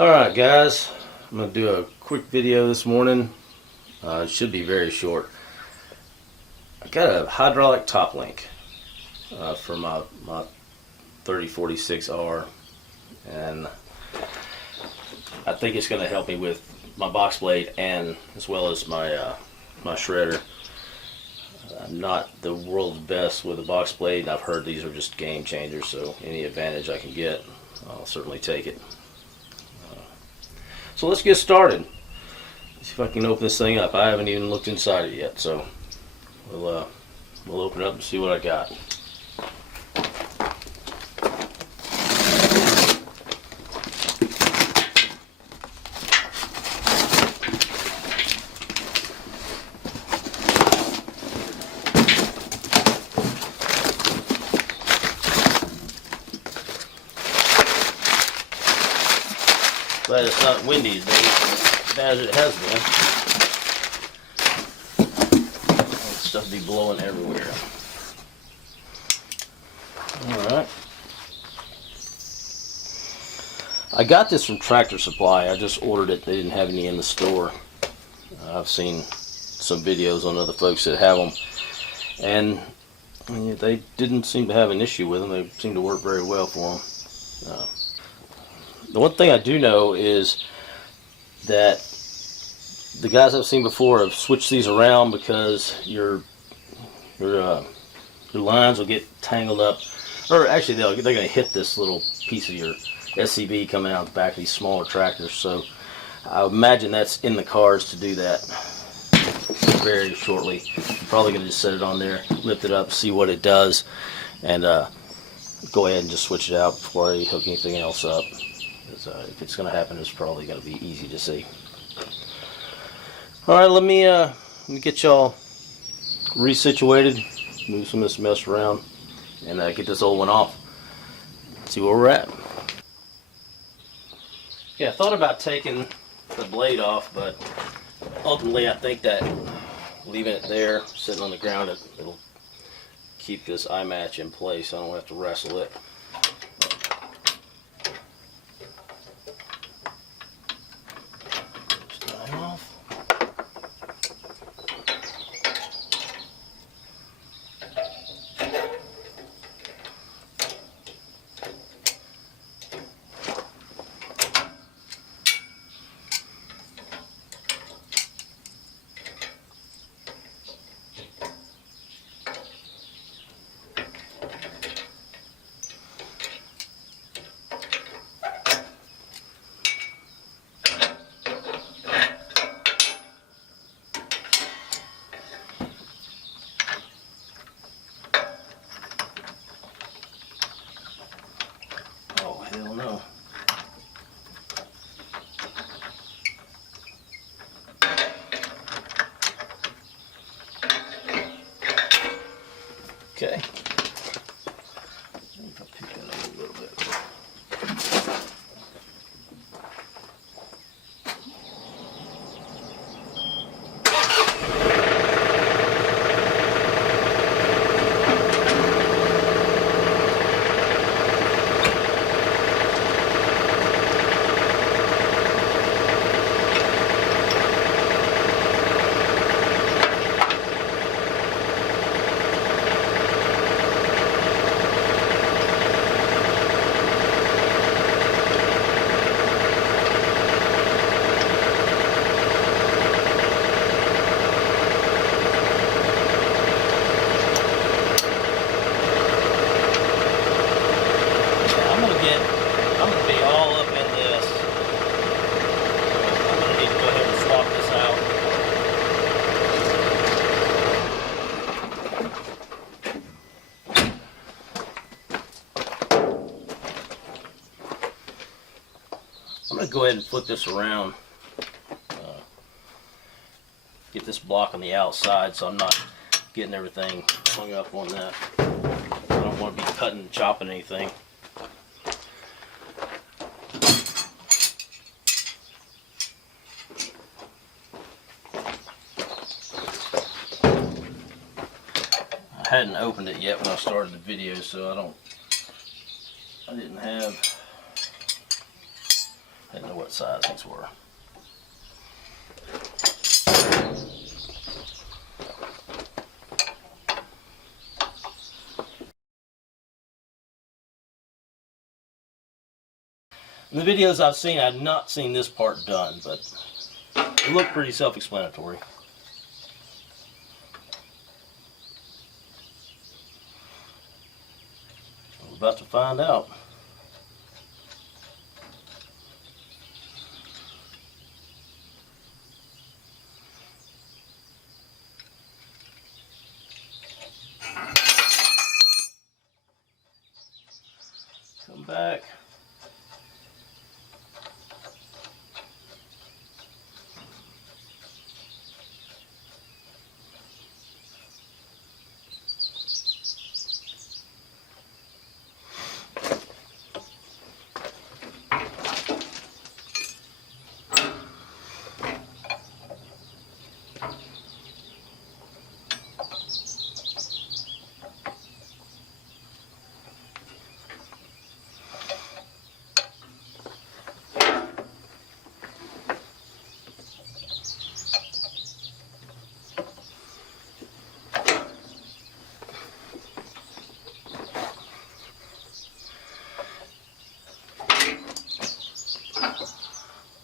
Alright guys, I'm going to do a quick video this morning. It should be very short. I got a hydraulic top link for my 3046R, and I think it's going to help me with my box blade and as well as my my shredder. I'm not the world's best with a box blade. I've heard these are just game changers, so any advantage I can get, I'll certainly take it. So let's get started. See if I can open this thing up. I haven't even looked inside it yet, so we'll open it up and see what I got. Glad it's not windy as bad as it has been. Stuff be blowing everywhere. Alright. I got this from Tractor Supply. I just ordered it. They didn't have any in the store. I've seen some videos on other folks that have them, and they didn't seem to have an issue with them. They seem to work very well for them. The one thing I do know is that the guys I've seen before have switched these around because your lines will get tangled up, or actually they're going to hit this little piece of your SCV coming out the back of these smaller tractors. So I imagine that's in the cars to do that very shortly. I'm probably going to just set it on there, lift it up, see what it does, and go ahead and just switch it out before I hook anything else up. If it's going to happen, it's probably going to be easy to see. Alright, let me get y'all resituated, move some of this mess around, and get this old one off. See where we're at. Yeah, I thought about taking the blade off, but ultimately I think that leaving it there, sitting on the ground, it'll keep this eye match in place, so I don't have to wrestle it. Hell no. Okay. I'll pick that up a little bit. I'm going to be all up in this. I'm going to need to go ahead and swap this out. I'm going to go ahead and flip this around. Get this block on the outside so I'm not getting everything hung up on that. I don't want to be cutting and chopping anything. I hadn't opened it yet when I started the video, so I didn't have I didn't know what size these were. In the videos I've seen, I've not seen this part done, but it looked pretty self-explanatory. We're about to find out. Come back.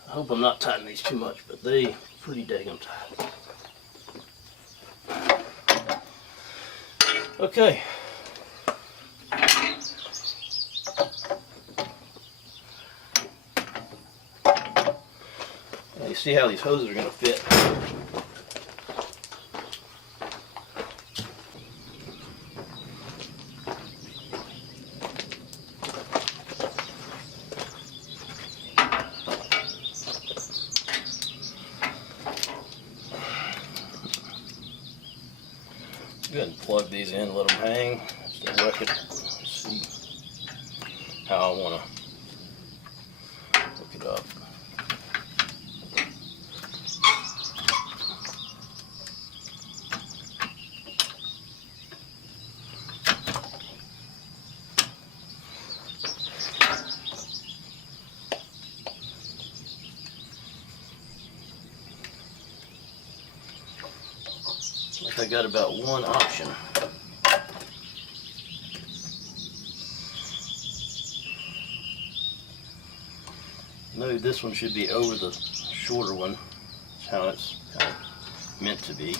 I hope I'm not tightening these too much, but they pretty daggum tight. Okay. Now you see how these hoses are going to fit. Go ahead and plug these in, let them hang. Just wreck it. See how I want to hook it up. Like I got about one option. No, this one should be over the shorter one. That's how it's kind of meant to be.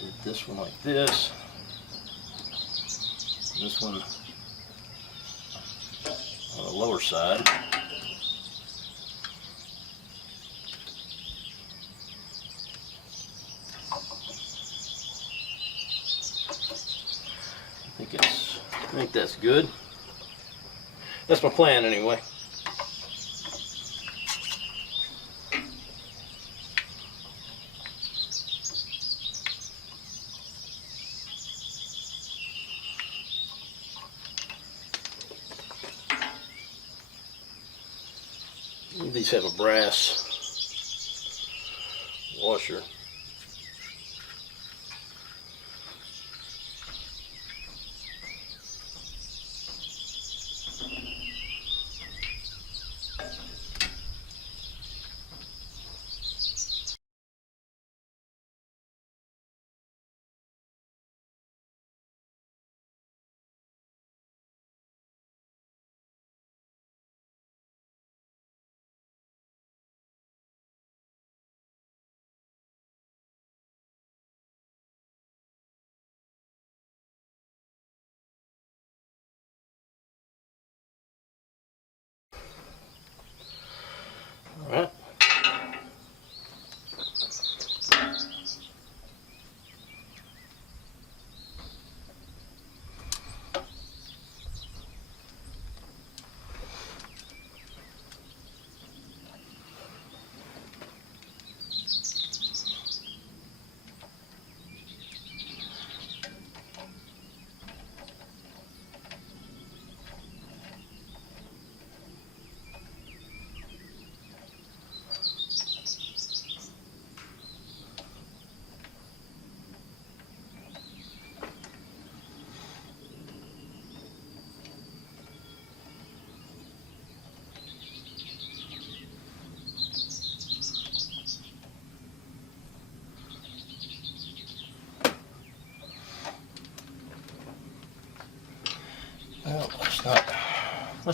Did this one like this. This one on the lower side. I think that's good. That's my plan anyway. These have a brass washer.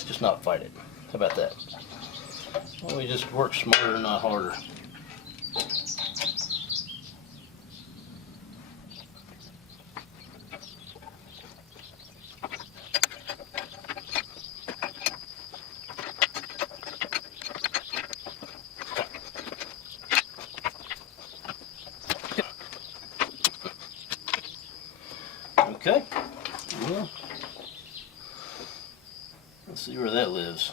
let's just not fight it. How about that? Why don't we just work smarter, not harder? Okay, well, let's see where that lives.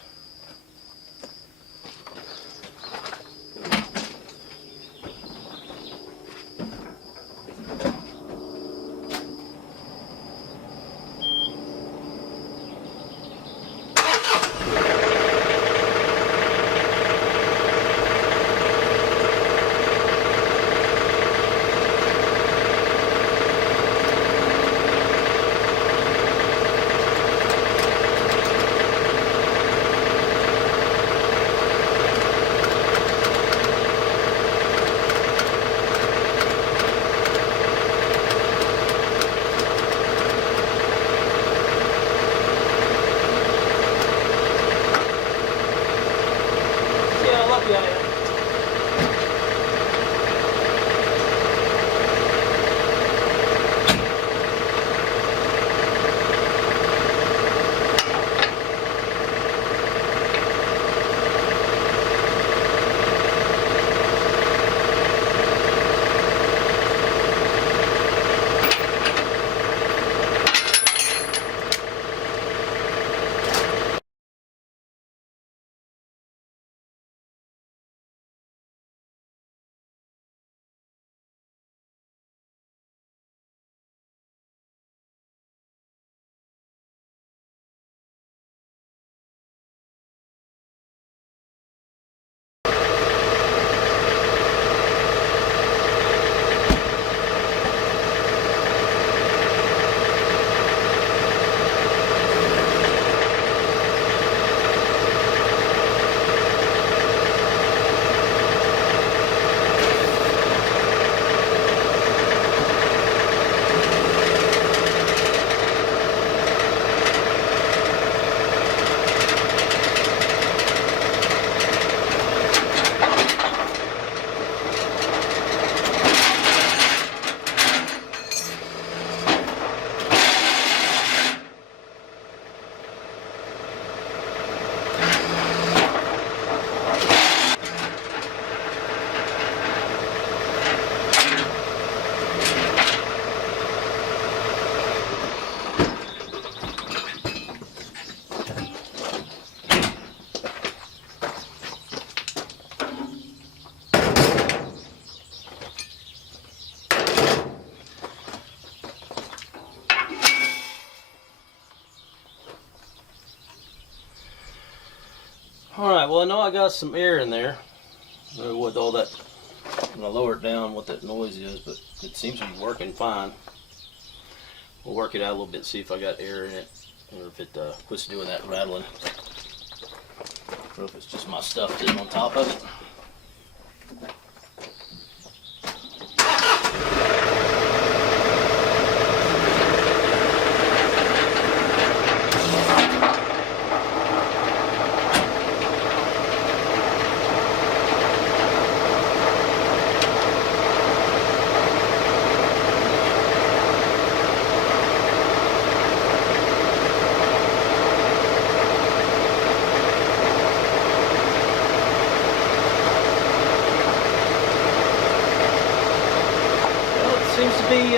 Alright, well I know I got some air in there. I don't know what all that, when I lower it down, what that noise is, but it seems to be working fine. We'll work it out a little bit, see if I got air in it, or if it quits doing that rattling. Or if it's just my stuff sitting on top of it. Seems to be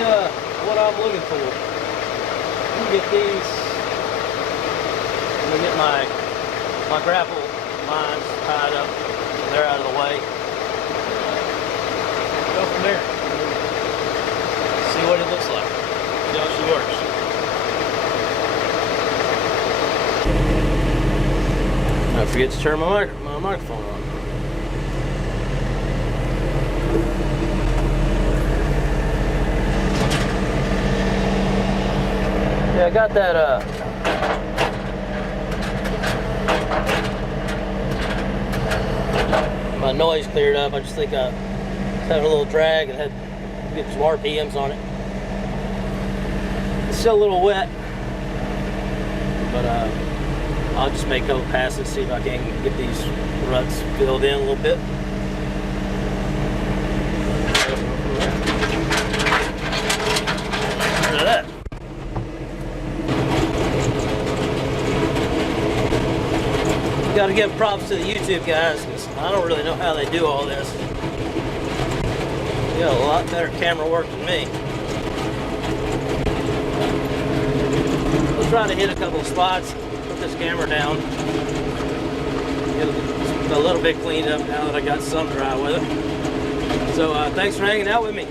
what I'm looking for. Let me get these. Let me get my grapple lines tied up. They're out of the way. Go from there. See what it looks like. See how she works. Don't forget to turn my microphone on. Yeah, I got that, my noise cleared up. I just think I was having a little drag and had to get some RPMs on it. It's still a little wet, but I'll just make a couple passes, see if I can get these ruts filled in a little bit. Look at that. Got to give props to the YouTube guys, because I don't really know how they do all this. They got a lot better camera work than me. We'll try to hit a couple of spots, put this camera down, get a little bit cleaned up now that I got some dry weather. So thanks for hanging out with me.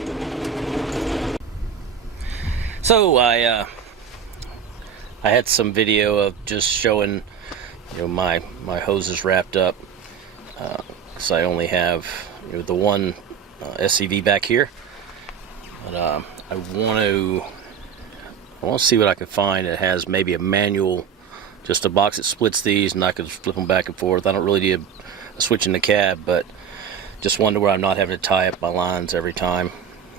So I had some video of just showing, you know, my hoses wrapped up, because I only have, you know, the one SCV back here, but I want to see what I can find that has maybe a manual, just a box that splits these, and I can flip them back and forth. I don't really need a switch in the cab, but just one to where I'm not having to tie up my lines every time.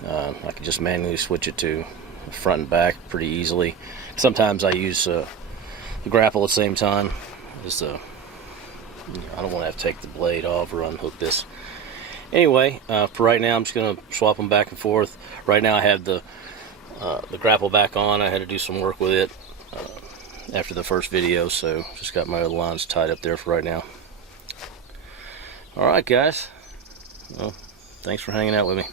I can just manually switch it to front and back pretty easily. Sometimes I use the grapple at the same time. Just I don't want to have to take the blade off or unhook this. Anyway, for right now, I'm just going to swap them back and forth. Right now I have the grapple back on. I had to do some work with it after the first video, so just got my other lines tied up there for right now. Alright guys, well, thanks for hanging out with me.